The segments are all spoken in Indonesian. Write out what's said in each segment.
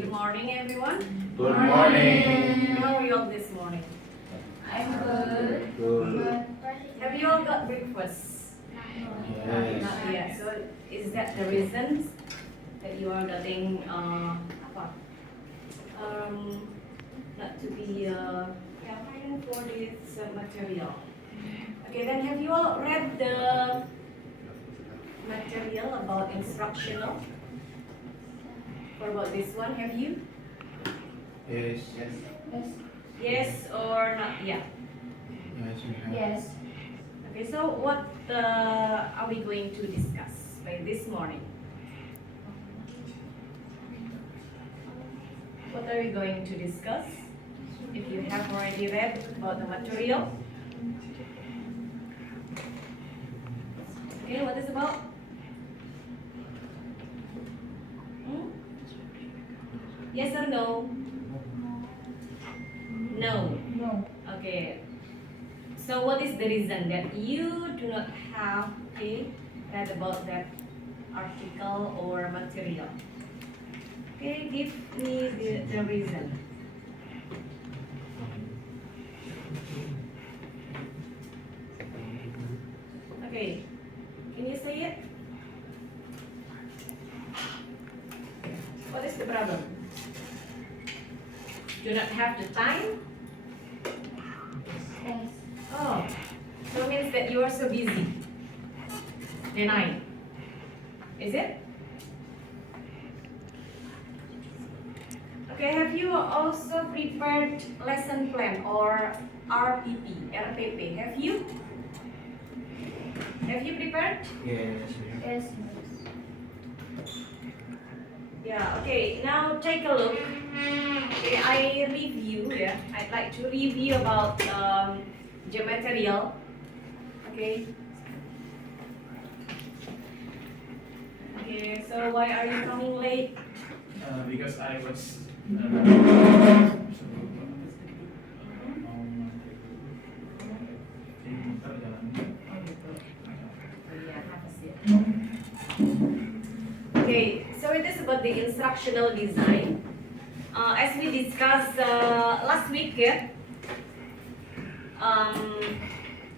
good morning, everyone. Good morning. How are you all this morning? I'm good. Good. Have you all got breakfast? Yes. Not yet. So is that the reason that you are getting apa? Not to be fighting for this material. Okay, then have you all read the material about instructional? For about this one, have you? Yes. Yes. Yes or not yet? Yes, we have. Yes. Okay, so what are we going to discuss by this morning? What are we going to discuss? If you have already read about the material. Okay, what is about? Hmm? Yes or no? No. No. Okay. So what is the reason that you do not have read about that article or material? Okay, give me the reason. Okay, can you say it? What is the problem? Do not have the time? Yes. Oh, so it means that you are so busy. Then is it? Okay, have you also prepared lesson plan or RPP? Have you? Have you prepared? Yes, we have. Yes. Yeah, okay, now take a look. Okay, I'd like to review about the material. Okay. Okay, so why are you coming late? Because I was Okay, so it is about the instructional design. As we discussed last week,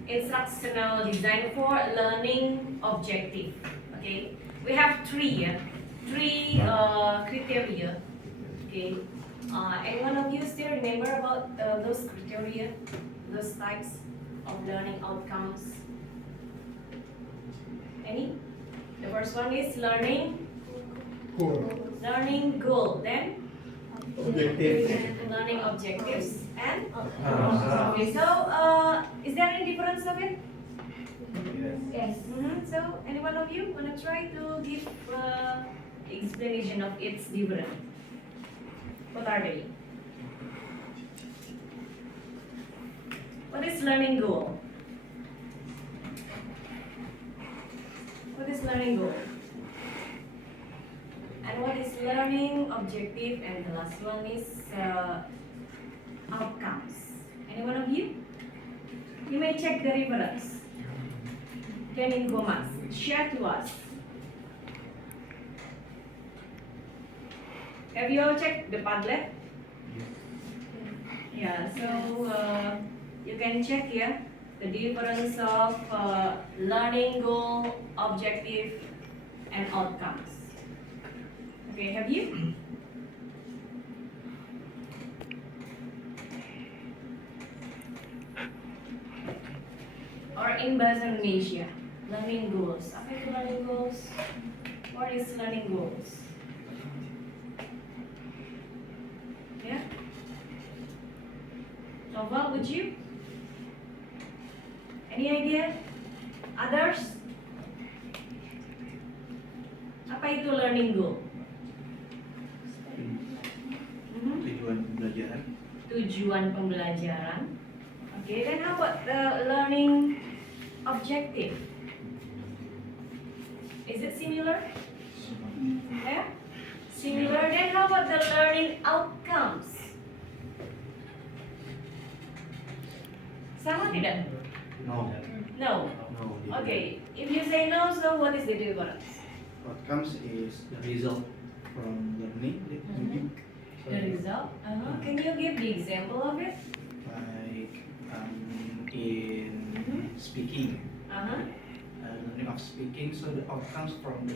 instructional design for learning objective. Okay, we have three criteria. Okay, and one of you still remember about those criteria, those types of learning outcomes? Any? The first one is learning goal, then Objective. learning objectives, and okay. So is there any difference of it? Yes. Yes. So any one of you wanna try to give explanation of its difference? What are they? What is learning goal? What is learning goal? And what is learning objective? And the last one is outcomes. Any one of you? You may check the reference. Can in Gomas share to us. Have you all checked the Padlet? Yeah, so you can check the difference of learning goal, objective, and outcomes. Okay, have you? Or in Bahasa Indonesia, learning goals. Apa itu learning goals? What is learning goals? Yeah? Nova, would you? Any idea? Others? Apa itu learning goal? Tujuan pembelajaran. Tujuan pembelajaran. Okay, then how about the learning objective? Is it similar? Yeah? Similar. Then how about the learning outcomes? Sama tidak? No. No. No. Okay. If you say no, so what is the difference? What comes is the result from learning. The result? Can you give the example of it? Like in speaking, Uh-huh. learning of speaking. So the outcomes from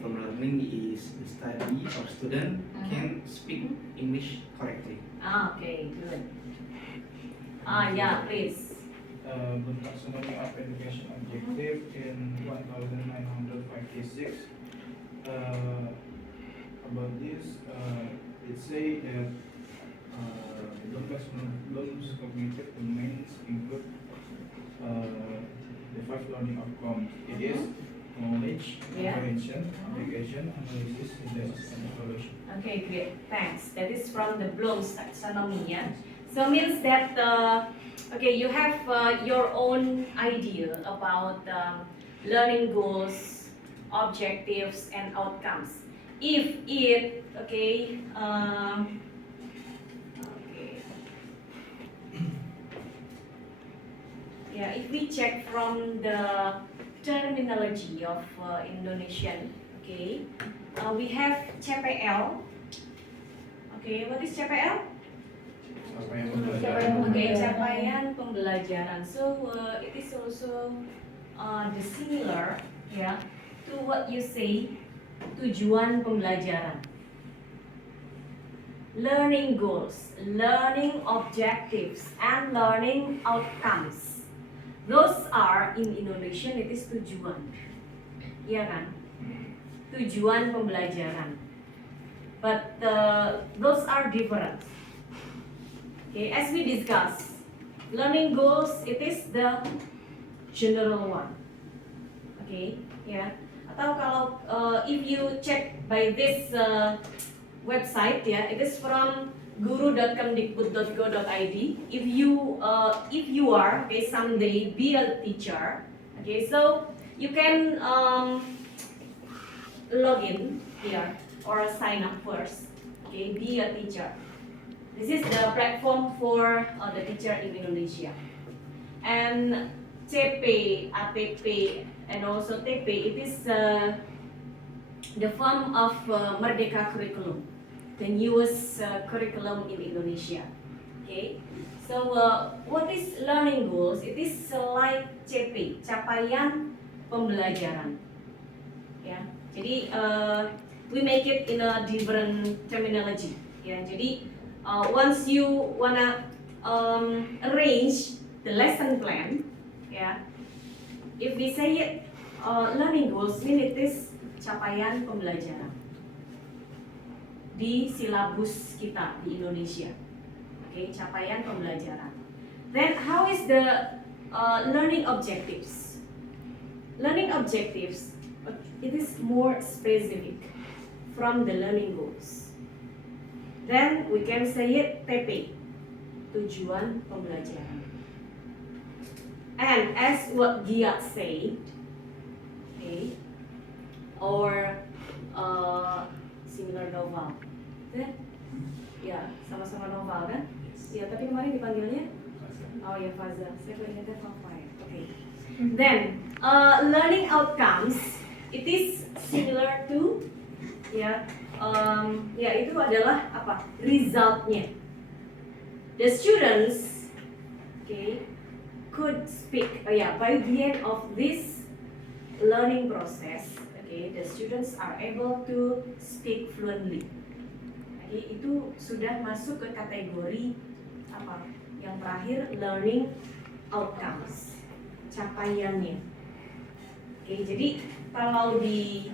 from learning is the study or student can speak English correctly. Okay, good. Yeah, please. The taxonomy of education objective in 1956. About this, it say that Bloom's cognitive domains include the five learning outcomes. It is knowledge, Yeah. comprehension, application, analysis, synthesis, and evaluation. Okay, great. Thanks. That is from the Bloom's taxonomy, yeah. So means that okay, you have your own idea about learning goals, objectives, and outcomes. If it okay, okay, yeah. If we check from the terminology of Indonesian, okay, we have CPL. Okay, what is CPL? Apa yang Okay, capaian pembelajaran. So it is also the similar, yeah, to what you say, tujuan pembelajaran. Learning goals, learning objectives, and learning outcomes. Those are in Indonesian it is tujuan, iya kan? Tujuan pembelajaran. But those are different. Okay, as we discussed, learning goals it is the general one. Okay, ya. Atau kalau if you check by this website, ya, it is from guru.kemdikbud.go.id. If you are okay someday be a teacher, okay, so you can log in here or sign up first. Okay, be a teacher. This is the platform for the teacher in Indonesia. And CP, ATP, and also TP, it is the form of Merdeka Curriculum, the newest curriculum in Indonesia. Okay, so what is learning goals? It is like CP, capaian pembelajaran. Ya, jadi we make it in a different terminology. Ya, jadi once you wanna arrange the lesson plan, yeah, if we say it, learning goals mean it is capaian pembelajaran di silabus kita di Indonesia. Okay, capaian pembelajaran. Then how is the learning objectives? Learning objectives, it is more specific from the learning goals. Then we can say it TP, tujuan pembelajaran. And as what Gia said, okay, or similar novel, then, ya sama-sama novel kan? Ya, tapi kemarin dipanggilnya, oh ya Faza, saya ingatnya Fafa ya. Okay. Then learning outcomes, it is similar to, ya. Ya itu adalah apa? Resultnya. The students, okay, could speak. By the end of this learning process, okay, the students are able to speak fluently. Okay, itu sudah masuk ke kategori apa? Yang terakhir learning outcomes, capaiannya. Okay, jadi kalau di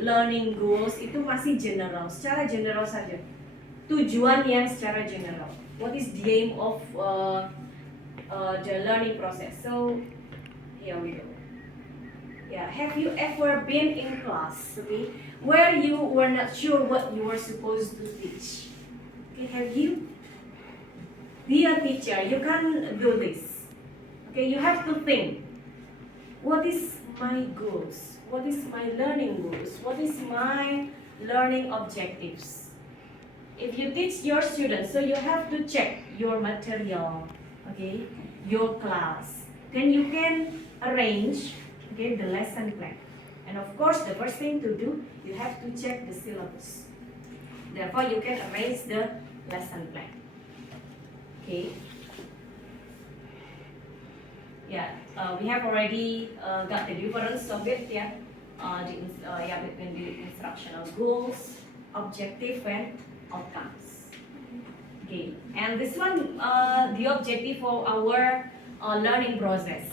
learning goals itu masih general, secara general saja. Tujuan yang secara general. What is the aim of the learning process? So here we go. Yeah, have you ever been in class, okay, where you were not sure what you were supposed to teach? Okay, have you? Be a teacher, you can do this. Okay, you have to think. What is my goals? What is my learning goals? What is my learning objectives? If you teach your students, so you have to check your material, okay, your class. Then you can arrange, okay, the lesson plan. And of course, the first thing to do, you have to check the syllabus. Therefore, you can arrange the lesson plan. Okay. Yeah, we have already got the difference of it. Yeah, between the instructional goals, objective, and outcomes. Okay, and this one, the objective for our learning process.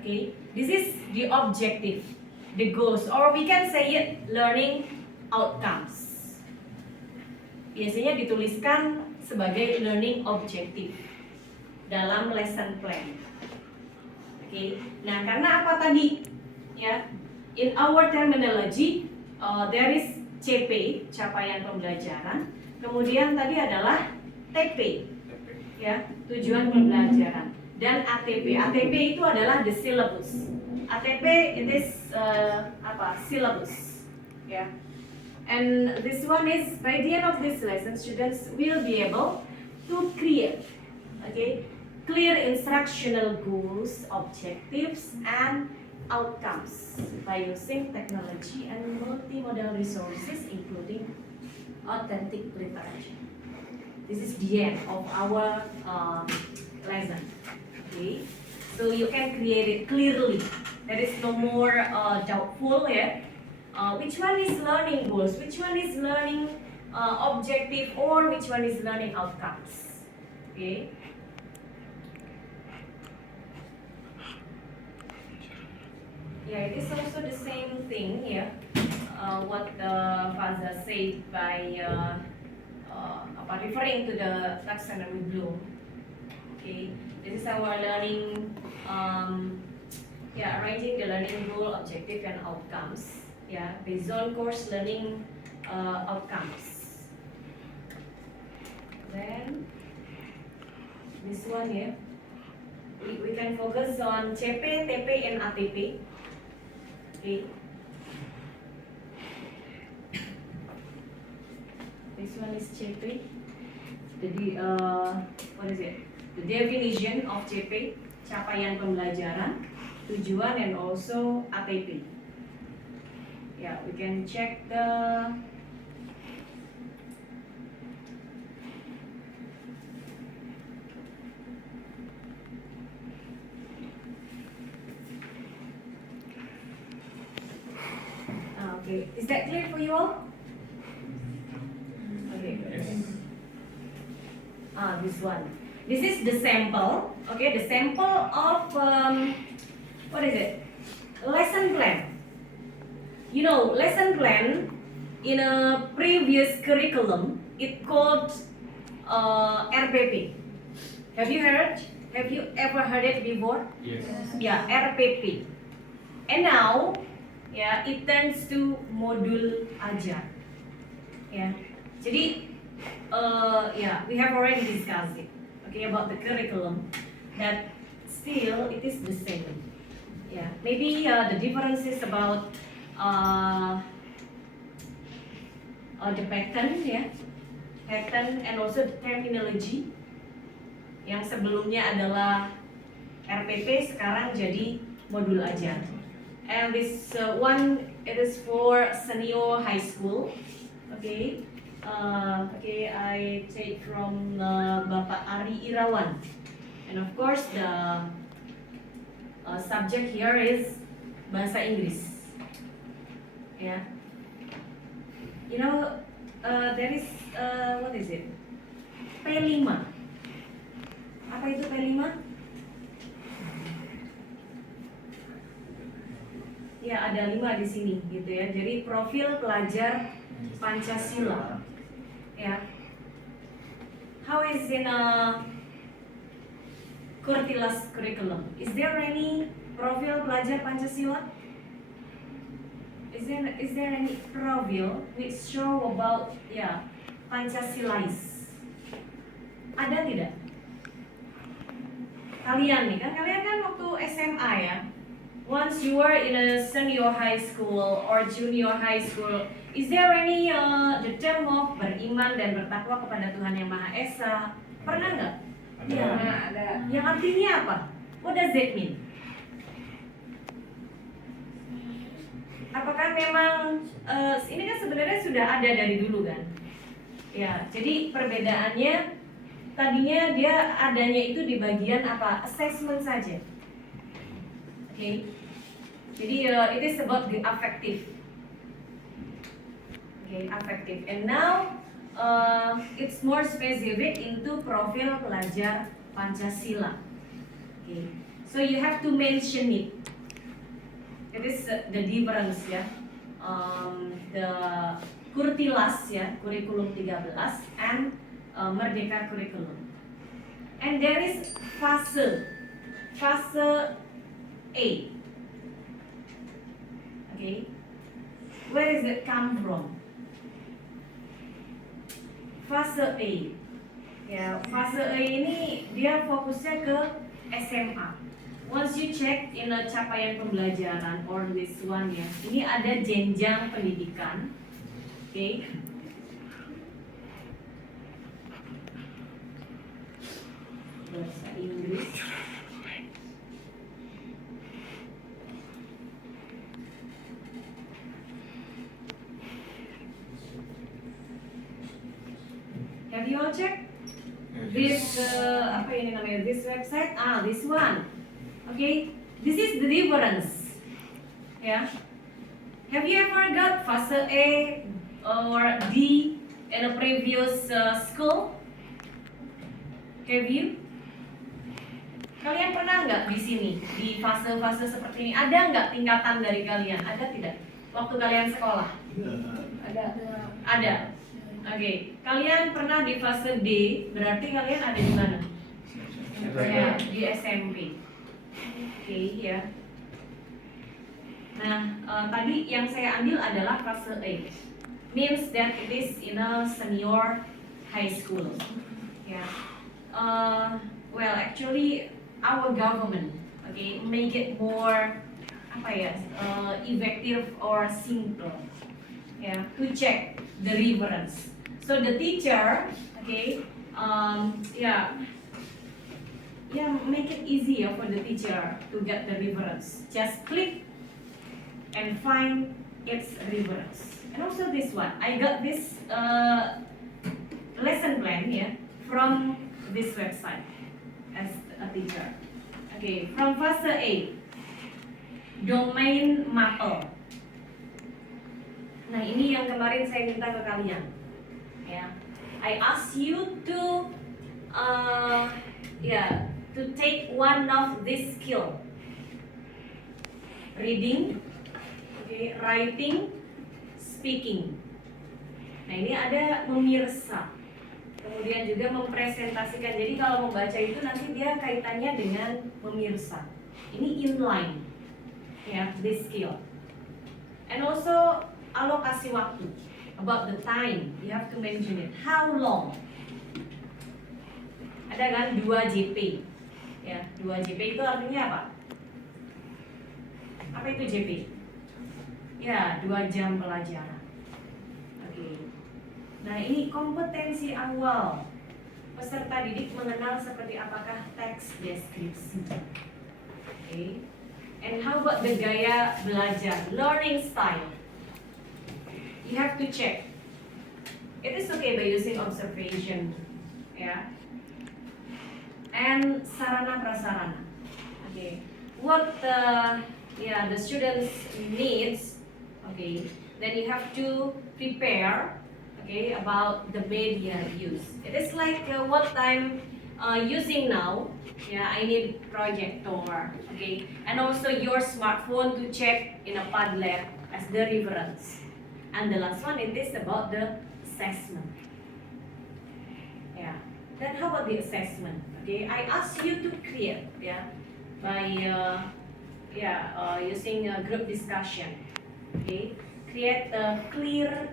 Okay, this is the objective, the goals, or we can say it learning outcomes. Biasanya dituliskan sebagai learning objective dalam lesson plan. Okay, nah karena apa tadi? Ya, in our terminology, there is CP, capaian pembelajaran. Kemudian tadi adalah TP, ya, tujuan pembelajaran. Dan ATP. ATP itu adalah the syllabus. ATP it is syllabus. Ya. And this one is by the end of this lesson, students will be able to create, okay, clear instructional goals, objectives, and outcomes by using technology and multimodal resources, including authentic literature. This is the end of our lesson. Okay, so you can create it clearly. There is no more doubtful. Yeah, which one is learning goals? Which one is learning objective? Or which one is learning outcomes? Okay. Yeah, it is also the same thing. Yeah, what Faza said by referring to the taxonomy Bloom. Okay, this is our learning. Arranging the learning goal, objective, and outcomes. Yeah, based on course learning outcomes. Then this one here, we can focus on CP, TP, and ATP. Okay. This one is CP. What is it? The definition of CP, capaian pembelajaran, tujuan, and also ATP. Yeah, we can check the okay. Is that clear for you all? Okay. Yes. This one. This is the sample. Okay, the sample of what is it? Lesson plan. You know, lesson plan in a previous curriculum, it called RPP. Have you heard? Have you ever heard it before? Yes. Yeah, RPP. And now, yeah, it turns to modul ajar. Yeah. Jadi, we have already discussed it. Okay, about the curriculum. That still it is the same. Yeah. Maybe the difference is about the pattern, yeah, pattern and also the terminology. Yang sebelumnya adalah RPP, sekarang jadi modul ajar. And this one, it is for senior high school. Okay, I take from Bapak Ari Irawan, and of course the subject here is bahasa Inggris. Yeah, you know, there is what is it? P5. Apa itu P5? Ya, ada 5 di sini gitu ya. Jadi profil pelajar Pancasila. Ya. How is in a Kurtilas curriculum? Is there any profil pelajar Pancasila? Is there any profile which show about Pancasilais? Ada tidak? Kalian kan waktu SMA ya. Once you are in a senior high school or junior high school, is there any the term of beriman dan bertakwa kepada Tuhan Yang Maha Esa? Pernah nggak? Ada. Ada. Yang artinya apa? What does that mean? apakah memang ini kan sebenarnya sudah ada dari dulu kan? Ya, jadi perbedaannya tadinya dia adanya itu di bagian apa? Assessment saja. Oke. Jadi it is about the affective. Okay, affective. And now it's more specific into profil pelajar Pancasila. Okay. So you have to mention it. It is the difference ya. The Kurtilas ya, kurikulum 13 and Merdeka Curriculum. And there is fase A. Okay. Where is it come from? Fase A. Ya, fase A ini dia fokusnya ke SMA. Once you check in a capaian pembelajaran or this one ya, ini ada jenjang pendidikan. Oke. Bahasa Inggris. Have you all checked this apa ini namanya, this website? This one. Okay, this is the difference. Yeah. Have you ever got fase A or D in a previous school? Have you? Kalian pernah nggak di sini di fase-fase seperti ini? Ada nggak tingkatan dari kalian? Ada tidak? Waktu kalian sekolah? Ada. Oke, kalian pernah di fase D, berarti kalian ada di mana? Ya, di SMP. Oke, ya. Nah, tadi yang saya ambil adalah fase A. Means that it is in a senior high school. Ya. Well, actually, our government, okay, make it more apa ya, effective or simple, ya, to check the reference. So the teacher, okay, make it easier for the teacher to get the reference. Just click and find its reference. And also this one, I got this lesson plan from this website as a teacher. Okay, from fase A, domain mapel. Nah, ini yang kemarin saya minta ke kalian. Ya, I ask you to to take one of this skill. Reading, okay, writing, speaking. Nah, ini ada memirsa. Kemudian juga mempresentasikan. Jadi kalau membaca itu nanti dia kaitannya dengan memirsa. Ini inline. Ya, this skill. And also alokasi waktu. About the time, you have to mention it. How long? Ada kan 2 JP. Ya, 2 JP itu artinya apa? Apa itu JP? Ya, 2 jam pelajaran. Oke. Nah, ini kompetensi awal. Peserta didik mengenal seperti apakah teks deskripsi. Oke. And how about the gaya belajar, learning style? You have to check. It is okay by using observation, yeah. And sarana prasarana. Okay. What the students needs. Okay. Then you have to prepare. Okay, about the media use. It is like what I'm using now. Yeah, I need projector. Okay, and also your smartphone to check in a Padlet as the reference. And the last one, it is about the assessment. Yeah. Then how about the assessment? Okay, I ask you to create, by using a group discussion. Okay, create a clear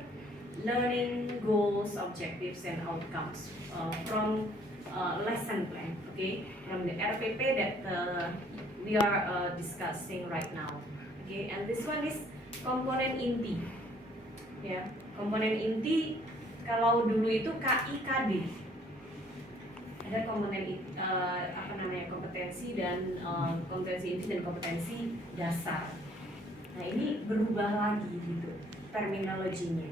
learning goals, objectives, and outcomes from lesson plan. Okay, from the RPP that we are discussing right now. Okay, and this one is komponen inti. Ya, komponen inti kalau dulu itu KIKD. Ada komponen kompetensi dan kompetensi inti dan kompetensi dasar. Nah, ini ini berubah lagi gitu terminologinya.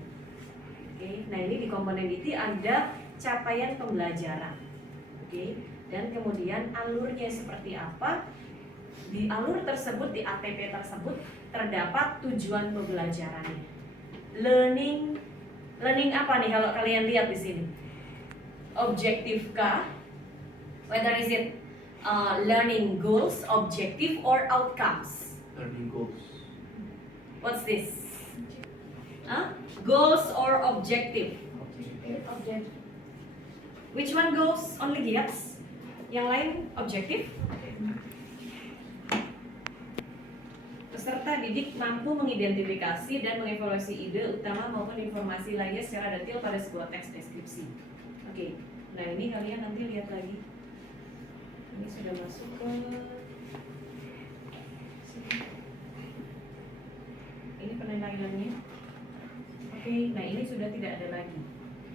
Oke, nah ini di komponen IT ada capaian pembelajaran. Oke, dan kemudian alurnya seperti apa? Di alur tersebut, di ATP tersebut terdapat tujuan pembelajarannya. Learning apa nih kalau kalian lihat di sini? Objektif kah? Whether is it learning goals, objective, or outcomes? Learning goals. What's this? Huh? Goals or objective? Object. Which one goals? Only GIATS? Yang lain objektif? Peserta didik mampu mengidentifikasi dan mengevaluasi ide utama maupun informasi lainnya secara detail pada sebuah teks deskripsi. Oke, nah ini kalian nanti lihat lagi. Ini sudah masuk ke sini. Ini penilaiannya. Oke, nah ini sudah tidak ada lagi.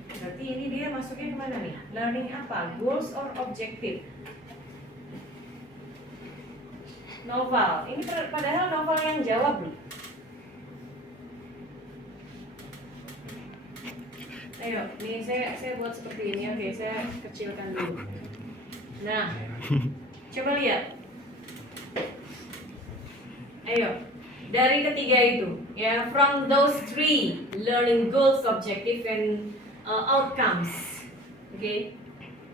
Berarti ini dia masuknya kemana nih? Learning apa? Goals or objective? Novel. Ini padahal novel yang jawab nih. Ayo, nih saya buat seperti ini. Oke, saya kecilkan dulu. Nah, coba lihat. Ayo, dari ketiga itu, ya, from those three, learning goals, objective, and outcomes. Okay,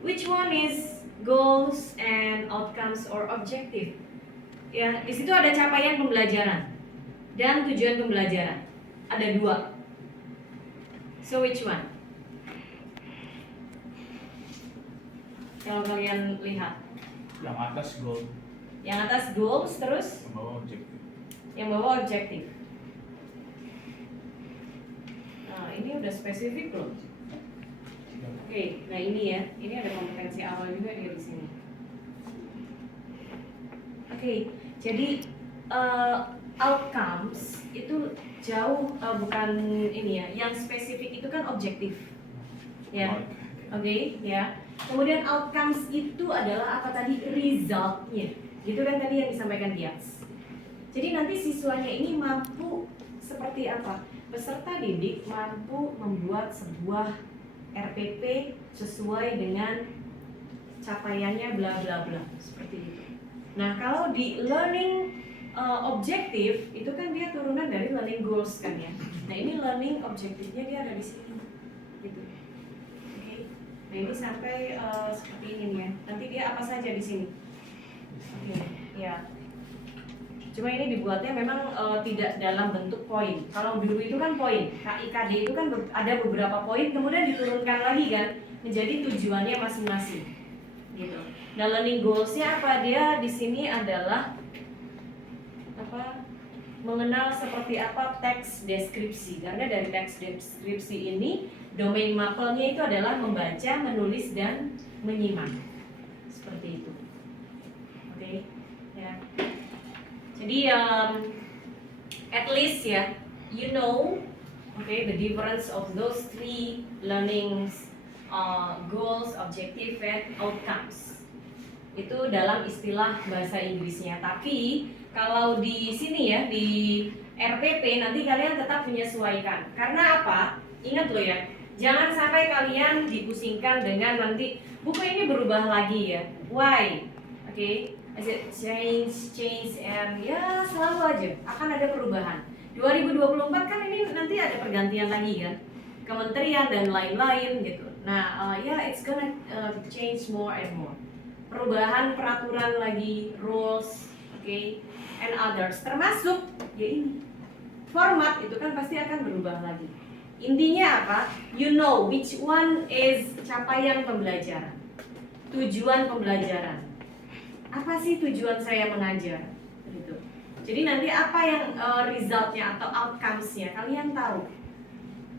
which one is goals and outcomes or objective? Ya, di situ ada capaian pembelajaran dan tujuan pembelajaran. Ada dua. So which one? Kalau kalian lihat, Yang atas goal, yang atas goals, terus yang bawah objektif. yang bawah objektif. Nah, ini udah spesifik loh. Oke, nah ini ya, ini ada kompetensi awal juga dia di sini. Oke, jadi outcomes itu jauh bukan ini ya, yang spesifik itu kan objektif, ya. Oke, ya. Kemudian outcomes itu adalah apa tadi, resultnya, gitu kan tadi yang disampaikan Dias. Jadi nanti siswanya ini mampu seperti apa? Peserta didik mampu membuat sebuah RPP sesuai dengan capaiannya bla bla bla, seperti itu. Nah, kalau di learning objektif itu kan dia turunan dari learning goals kan ya. Nah, ini learning objektifnya dia ada di sini, gitu. Oke. Nah, ini sampai seperti ini nih ya. Nanti dia apa saja di sini? Oke, ya. Cuma ini dibuatnya memang tidak dalam bentuk poin. Kalau dulu itu kan poin, KIKD itu kan ada beberapa poin, kemudian diturunkan lagi kan menjadi tujuannya masing-masing, gitu. Nah, learning goals-nya apa? Dia di sini adalah apa? Mengenal seperti apa teks deskripsi. Karena dari teks deskripsi ini domain mapelnya itu adalah membaca, menulis, dan menyimak. Seperti itu. Oke, ya. Jadi at least ya, you know, okay, the difference of those three learnings, goals, objective, and outcomes. Itu dalam istilah bahasa Inggrisnya. Tapi kalau di sini ya, di RPP nanti kalian tetap menyesuaikan. Karena apa? Ingat loh ya, jangan sampai kalian dipusingkan dengan nanti buku ini berubah lagi ya. Why? Oke, okay. As it change, and ya selalu aja akan ada perubahan. 2024 kan ini nanti ada pergantian lagi kan, kementerian dan lain-lain gitu. Nah, it's gonna change more and more. Perubahan peraturan lagi, rules, okay, and others, termasuk ya ini format itu kan pasti akan berubah lagi. Intinya apa? You know which one is capaian pembelajaran, tujuan pembelajaran. Apa sih tujuan saya mengajar? Gitu. Jadi nanti apa yang resultnya atau outcomes-nya kalian tahu.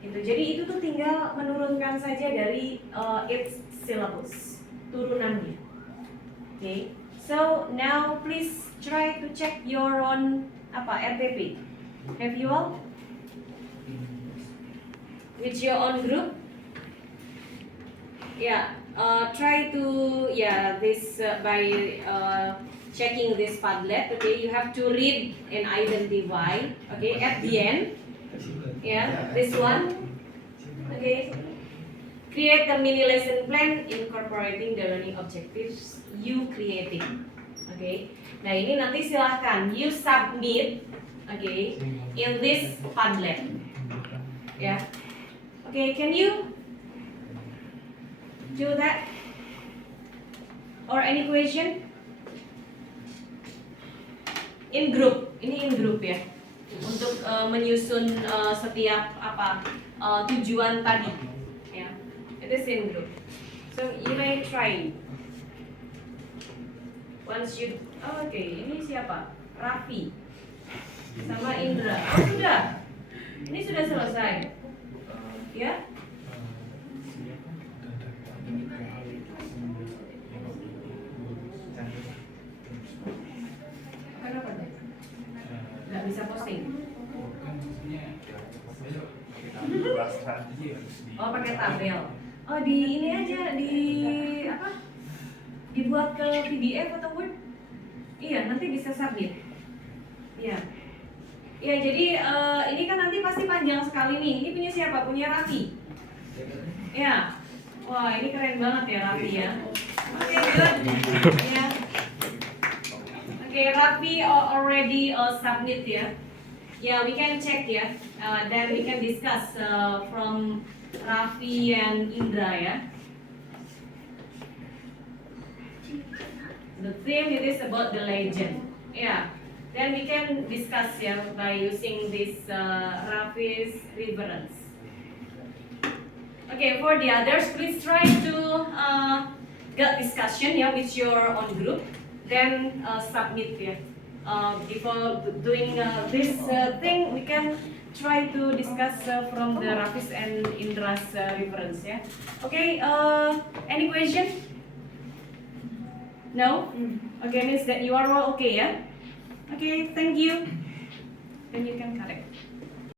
Gitu. Jadi itu tuh tinggal menurunkan saja dari its syllabus, turunannya. Okay. So now please try to check your own RPP. Have you all? With your own group? Yeah. Try to this by checking this Padlet, okay, you have to read and identify, okay, at the end, yeah, this one, okay, create the mini lesson plan incorporating the learning objectives you creating, okay. Nah ini nanti silahkan you submit, okay, in this Padlet, yeah, okay, can you do that? Or any question? In group, ini in group ya, untuk menyusun setiap tujuan tadi, ya, it is in group. So you may try. Once you, okay, ini siapa? Raffi sama Indra. Oh sudah, ini sudah selesai, ya? Kenapa deh? Nggak bisa posting? Oh pakai tabel. Oh di ini aja di apa? Dibuat ke PDF atau Word? Iya nanti bisa submit. Iya. Iya jadi ini kan nanti pasti panjang sekali nih. Ini punya siapa? Punya Raffi. Iya. Wah ini keren banget ya Raffi ya. Oke good. Iya. Okay, Raffi already submit ya. Yeah, we can check ya. Then we can discuss from Raffi and Indra ya. The theme it is about the legend. Yeah. Then we can discuss ya by using this Raffi's reference. Okay, for the others, please try to get discussion ya with your own group. Then submit ya. Before doing this thing, we can try to discuss from the Raffi's and Indra's reference ya. Okay, any question? No? Okay, means that you are all okay ya. Okay, thank you. Then you can correct.